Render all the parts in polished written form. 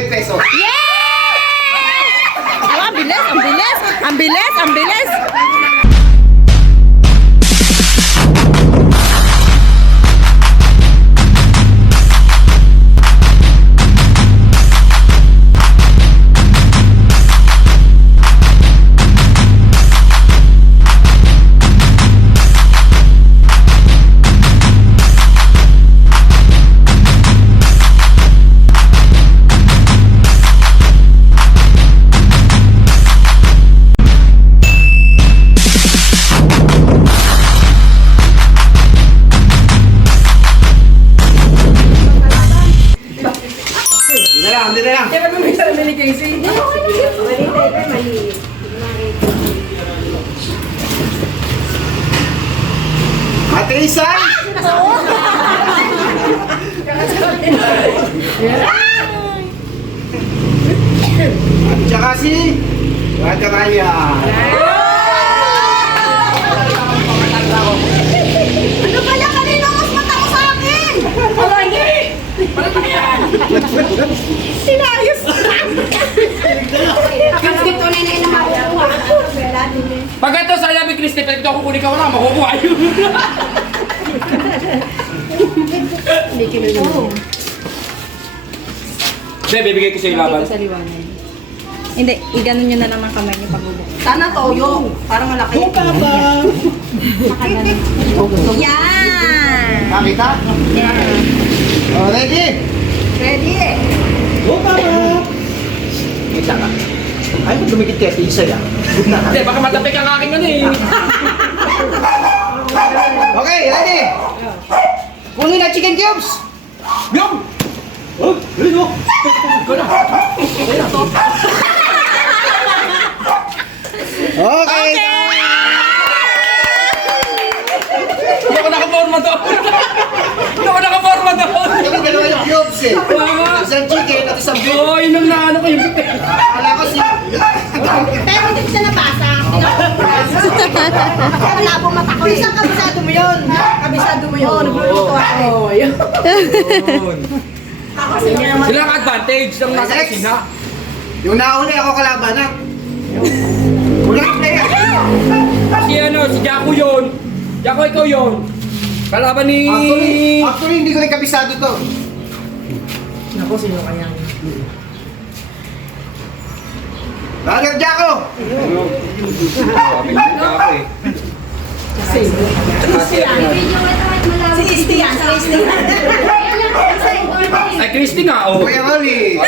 100 pesos. Yeah! Oh, ang bilis, ang bilis, ang bilis, ang bilis. Hindi na lang. Di ba may sarili ni Casey? Ate Isan! At saka si Wada Kaya. Ano pala kanina mas mata ko sa akin? Wala, hindi! Paano ba yan? Sinayos. Kasi tunay na yung makukuha. Pag ito sa labi, Christy, pag ito ako kunin ka wala, makukuha yun. Hindi kinulo. Hindi, bibigay ko sa yung laban. Sa liwanag. Hindi, iganon nyo na lang ng kamay niyo pagbubuk. Sana toyo. Parang malaki. Yan! Nakita? Yan. Oh, ready? Ready eh. Kita ka. Ay, kung dumikit kaya Ate Isa yan. Hindi, baka matapik ang aking ano eh. Okay, ready? Kunin na chicken cubes! Yung! Oh, yun o! Ikaw na. Okay! Hindi ako nakaporma doon. Hindi ako nakaporma doon. Kami dalawa yung cubes eh. Tama. Isang chicken at isang beef. Oo, yun ang naano ko yung pipi. Wala ko si... Pero hindi ko siya nabasa. Malabo mata ko eh. Isang kabisado mo yun. Kabisado mo yun. Nagluluto ako. Ako sige naman. Sila ang advantage ng nasa Next. kusina. Yung nauli ako kalaban ha. Ulit na yan. Si ano, si Jaco yun. Jaco, ikaw yun. Kalaban ni... Actually, hindi ko rin kabisado to. Ako, sino kaya? Brother Jaco! Sabi na ako eh. Si Isti yan. Si Isti. Ay, Christy nga, oh. Kuya Rolly!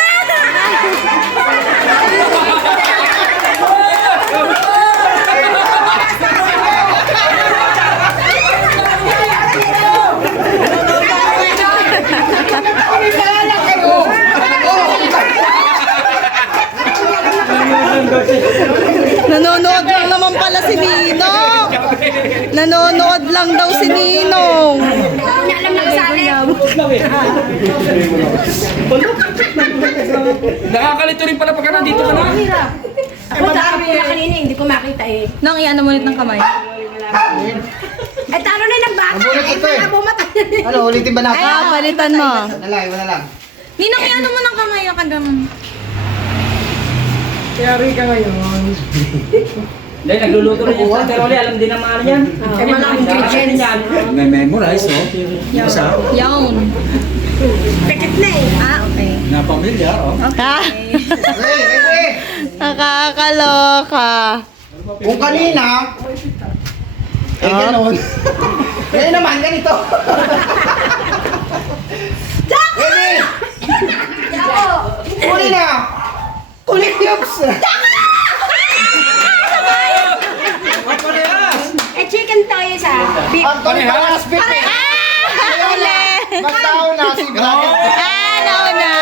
Nanonood lang naman pala si Ninong. Nanonood lang daw si Ninong. Hindi alam na kasali. Nakakalito rin pala pagka nandito ka na. Ako dami na kanina, hindi ko makita eh. Nang iyan mo ulit ng kamay. Eh, talo na yung nagbata. Mabulit ito eh. Ako mata. Ano, ulitin ba natin? Ah, palitan mo. Wala lang, wala lang. Ninong, iyan mo ng kamay. Yung kagaman. Yari ka ngayon. Dahil nagluluto rin yung Tante Rolly, alam din ang mahal yan. Eh, malaking ingredients. May memorize, oh. Isa. Yawn. Pekit na eh. Ah, okay. Napamilyar, oh. Okay. Ready, ready! Nakakaloka. Kung kanina, eh ganon. Ngayon naman, ganito. Ready! Uli na! Kulit cubes! Eh, chicken tayo sa beef. Ang tuloy pa na spit eh. Huli. Magtao na si Brother. Ah, nauna.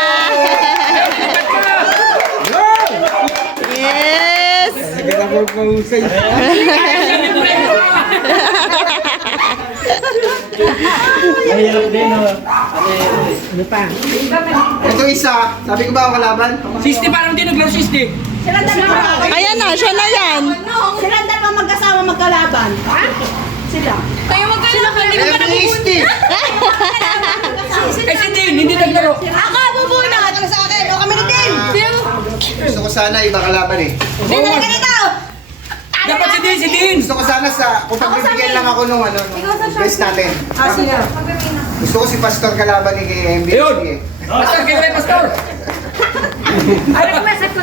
Yes. Mahirap din, oh. Ito isa, sabi ko ba ako kalaban? Sisti, parang di naglaro sisti. Sila dalawa. Ayan na, siya na yan. Sila dalawa mag-asawa magkalaban. Ha? Sila. Kayo magkano ka, hindi mo Eh, pa nabubuti. Eh, si Dean, hindi naglaro. Ako, bubunot. Sa akin, o kami ni Dave. sana iba kalaban eh. Dito, ganito! Dapat si Dean, si Dean! Gusto ko sana kung pagbibigyan lang ako nung best natin. Sige. Gusto ko si Pastor kalaban ni KMB. Ayun. Sige. Pastor, kaya rin, Pastor!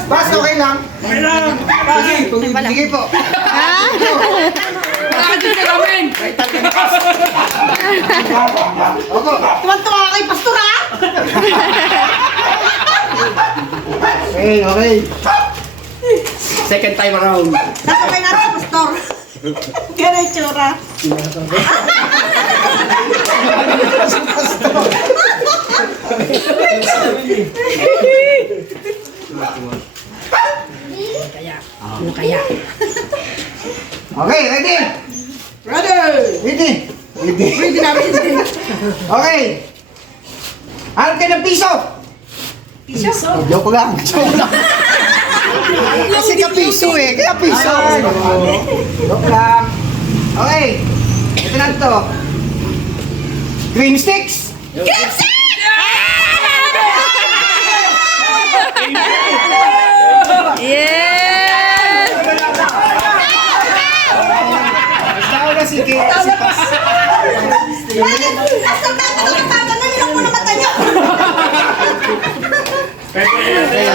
Basta okay lang. Sige po. Wala ka dyan sa namin! Opo. Tuwan-tuwa ka kay Pastor, ha? Okay, okay. Second time around. Sasabay natin si Pastor. Gano'n yung tsura. Okay, ready? Ready! Ready? Ready? Ready na, ready. Okay. Hanap ka ng piso. Piso? Joke lang. Joke lang. Kasi ka-piso eh. Kaya piso. Joke lang. Okay. Ito lang to. Cream sticks. Yes! Basta ako na sige. Si Pas. Pastor, nalilok mo na mata niyo.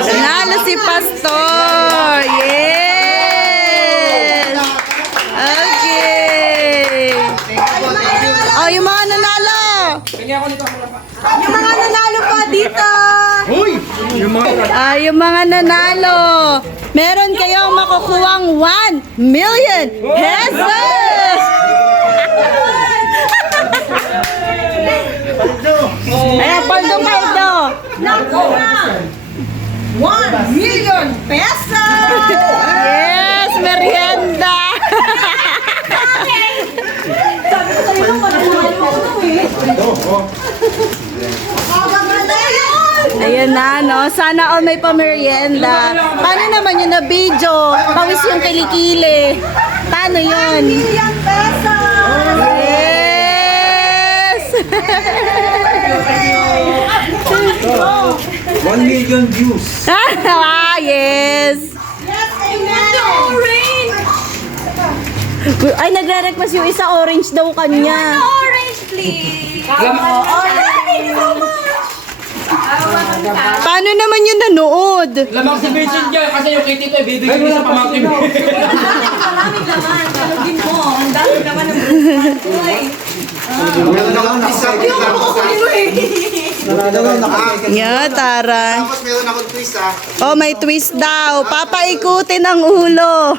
Nanalo si Pastor! Yes! Okay! Oh, yung mga nanalo! Kanya ako nito. Yung mga nanalo po dito. Yung mga nanalo! Meron kayong makukuhang 1 million pesos! Ayan, paldo! Naku na. 1 million pesos! Yes! Merienda! Sabi ko sa'yo lang, wala naman mo eh. Maganda yun! Ayan na, no? Sana all may pamerienda. Paano naman yun na video? Pawis yung kilikili. Paano yun? Million pesos! Yes! 1 million views. Ah, yes! Yes, amen! Orange! Ay, nagre-request yung isa orange daw kanya. Orange, please! Alam mo, Thank you so much! Paano naman yun nanood? lamang si Vincent dyan kasi yung kitty ko, ibibigay niya sa pamangkin mo. Maraming laman. Kalugin mo. Ang dami naman ng buhay. Meron ako isa. Yeah, Tara. Tapos meron ako twist ah. Oh, may twist daw. Papaikutin ang ulo.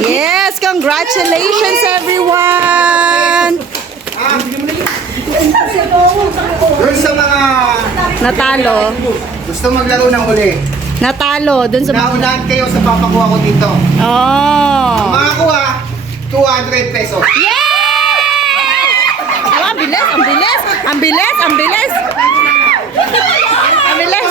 Yes, congratulations everyone! Doon sa mga Natalo. gusto maglaro ng uli. Natalo dun sa mga... Naunahan kayo sa papakuha ko dito. Oh. Makakuha, 200 pesos. Yeah! Oh, ang bilis, ang bilis, ang bilis, ang bilis. Ang bilis.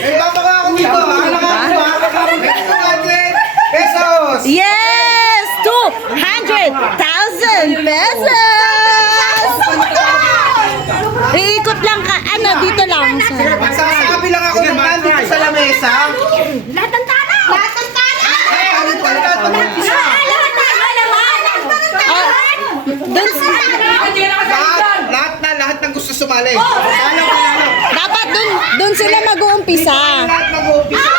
May papakuha ko dito ha. Nakakuha. May 200 pesos. Yes! 200,000 pesos! Iikot lang ka, ano, dito lang. Magsasabi lang ako ng nandito sa lamesa. Lahat ng tala! Lahat ng tala! Eh, ano talaga ito? Lahat ng tala! Oh, dun, Lahat ng gusto sumali. Lalo. dapat dun sila mag-uumpisa. Lahat mag-uupisa.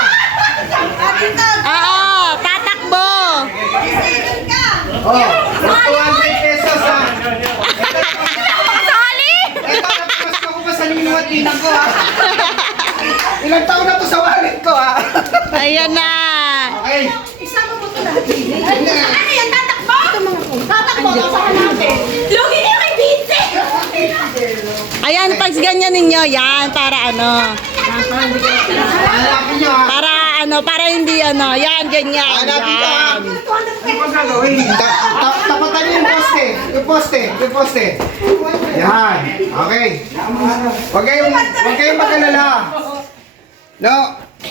Tatakbo. Oh, 200 pesos ha. Ito, napasok ko pa sa linuwat ninang ko ha. Ilang taon na to sa wallet ko ha. Ayan na. Okay. Isama mo ito lahat. Ano yan? Tatakbo? Tatakbo ka sa natin. Lugi niyo kay Vincent! Ayan, pag ganyan ninyo, yan, para ano. Hanapin nyo ha. Para ano, para hindi ano, yan, ganyan. Hanapin nyo ha. Yan. Ano gagawin? Tapatan nyo yung poste. Yung poste. Yan. Okay. Huwag kayong mag-alala. No,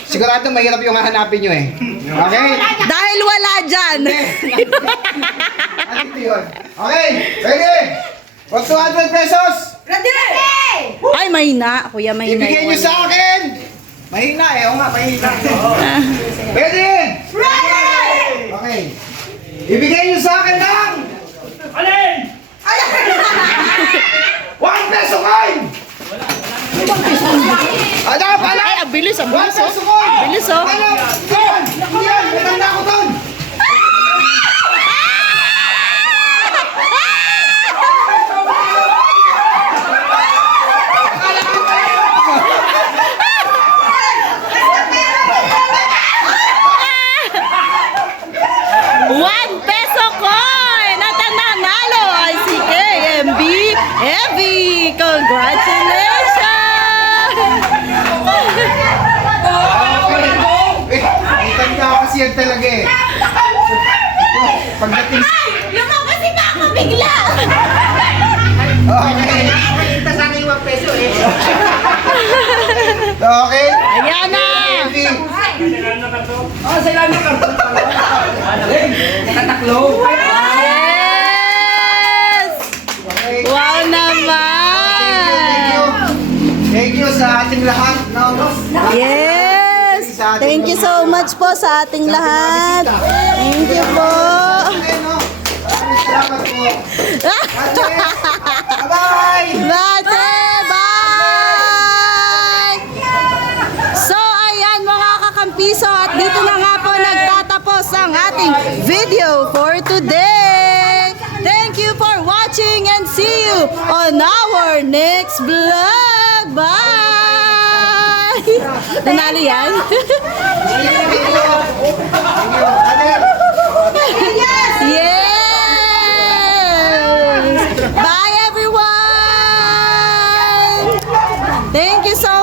sigurado mahirap yung hahanapin nyo eh. Okay? Dahil wala dyan. Ano yun? Okay, ready? Wag 200 pesos. Ready! Ay, mahina. Kuya, mahina. Ibigay nyo yung sa akin. Mahina eh. Oo nga, mahina. Ready? Ready! Okay. Ibigay niyo sa akin ng... Alin? 1 peso coin! Ano? Ay, ang bilis, ang 1 bilis, oh. peso coin! Bilis, oh. Ano? Yan! Yan! Matanda ko doon! One peso coin! At ang nanalo ay si KMB Heavy! Congratulations! Ang tanda kasi yan talaga eh. Pagdating... Lumabas si Mama bigla! Okay. Okay. Ayan na! Heavy. Oh, sa ilang karton pala. Nakataklo. Yes! Okay. Wow Thank naman! you. Thank you sa ating lahat. No? Yes! Thank you so much po sa ating lahat. Thank you po. Okay, no? Maraming salamat po. Bye-bye! Bate! Bye! So, ayan mga kakampiso at dito na nga po nagtatapos ang ating video for today. Thank you for watching and see you on our next vlog. Bye! Nanalo yan? Thank you. Thank you. Yes! Bye everyone! Thank you so